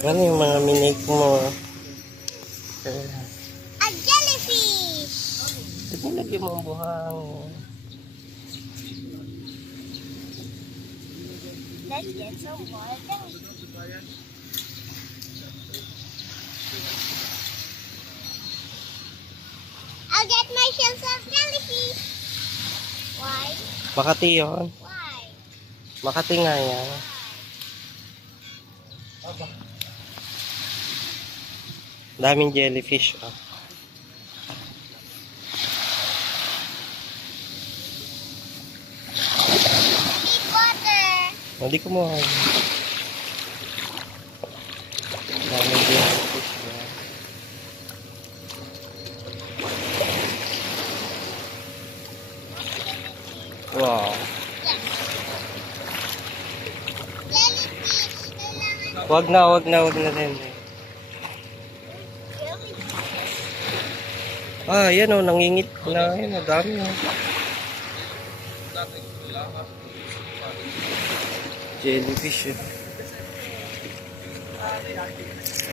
Ano yung mga minake mo? A jellyfish! Ba't nilagyan mo ang buhang? Let's get some water. I'll get myself some jellyfish. Why? Makati yun. Why? Makati nga yan. Daming jellyfish. Oh. Need water. Hindi ko mo. Daming jellyfish. Oh. Wow. Jellyfish. Kailangan Wag na din. Ah, yan oh, nangingit na. Yan, oh, dami oh. Jellyfish. Eh.